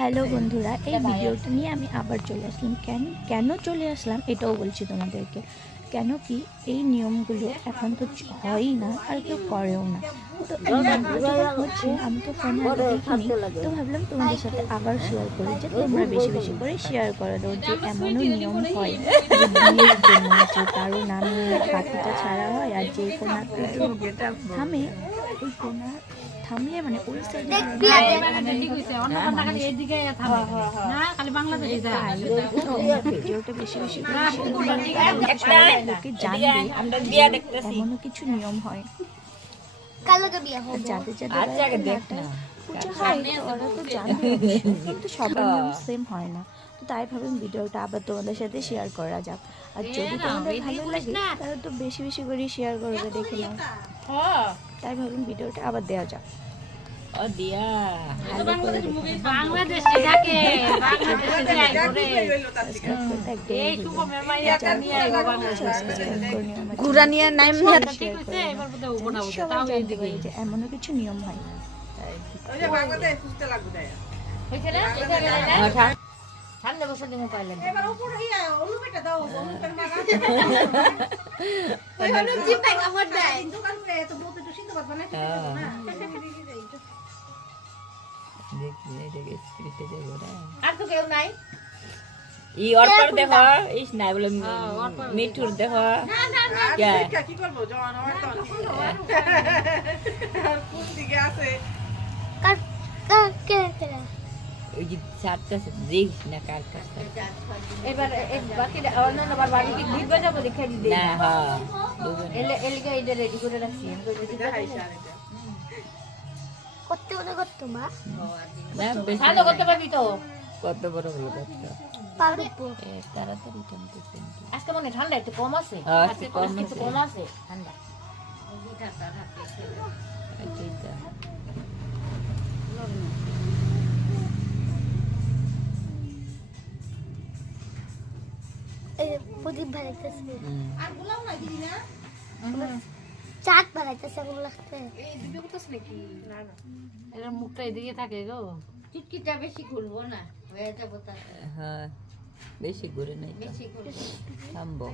Hello বন্ধুরা, এই ভিডিওটা নিয়ে আমি আবার চলে আসলাম। কেন চলে আসলাম এটাও বলছি তোমাদেরকে। কেন কি এই নিয়মগুলো এখন তো হয়ই না আর কেউ করেও না। তো এই নিয়মগুলো যখন হচ্ছে আমি তো ফোনে আগে দেখিনি, তো ভাবলাম তোমাদের সাথে আবার শেয়ার করি, যে তোমরা বেশি বেশি করে শেয়ার করে দাও যে এমনও নিয়ম হয় যে বিয়ের জন্য যে কারো নামে বাতিটা ছাড়া হয়, আর যে কোনাতে থামে ওই কোনা থামলে মানে ওই সাইডে ভিডিওটা বেশি বেশি লোকে জানবে এমনও কিছু নিয়ম হয়। যাদের যাদের হয় ওরা তো জানবে, কিন্তু সবার নিয়ম সেম হয় না। তো তাই ভাবেন ভিডিওটা আবার তোমাদের সাথে শেয়ার করা যাক। আর যদি তোমাদের ভালো লাগে তাহলে তো বেশি বেশি করে শেয়ার করবে, দেখে নাও। তাই ভাবেন ভিডিওটা আবার দেওয়া যাক। এমনও কিছু নিয়ম হয়। সামনে বসে দিমু পাইলেন এবার উপরে অনুপেটা দাও অনুপের মারা ওই অনুপ জি পাই কামড় দেয় দোকান করে তো বহুত একটু সিদ্ধ ভাত বানাইতে দেবো না দেখি স্ক্রিপ্টে দেবো না আর তো কেউ নাই ই অর্পর দেখো ইস নাই বলে মিঠুর দেখো না না না কি করব জন আমার তো আর কোন দিকে আছে কে ওই যে চারটা দেখিস না কার কাছ এবার এক বাকিটা অন্য বার বাড়ি কি ঘুরবে যাব দেখে দিই না হ্যাঁ দুজন এলগে এটা রেডি করে রাখছি করতে মা না বেশি ভালো করতে পারবি তো কত বড় হলো কত পারবো তাড়াতাড়ি টানতে আজকে মনে ঠান্ডা একটু কম আছে আজকে কম একটু কম আছে ঠান্ডা এইটা প্রদীপ বানাইতেছে আর গুলাও না দিদি না চাট বানাইতেছে এগুলো লাগছে এই ভিডিও করতেছ নাকি না না এর মুখটা এদিকে থাকে গো। চুটকিটা বেশি খুলবো না হয়ে যাবো তা হ্যাঁ বেশি ঘুরে নাই বেশি খুলবো থামবো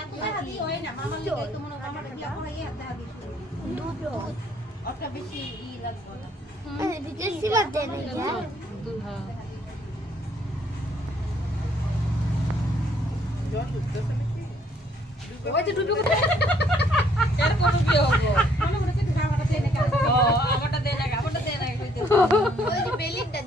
এত হাতি হয় না মামা লাগে তো মনে আমারটা কি আপন এই হাতে হাতি দুধ ওটা বেশি ই লাগবে না এই বিদেশি বাদ দেন না হ্যাঁ জন ঢুকতেছে নাকি ওই তো ডুবে এর কোনো কি হবো মনে মনে কিন্তু আমারটা দেয় না ও আমারটা দে না আমারটা দে না কইতে ওই যে বেলিটা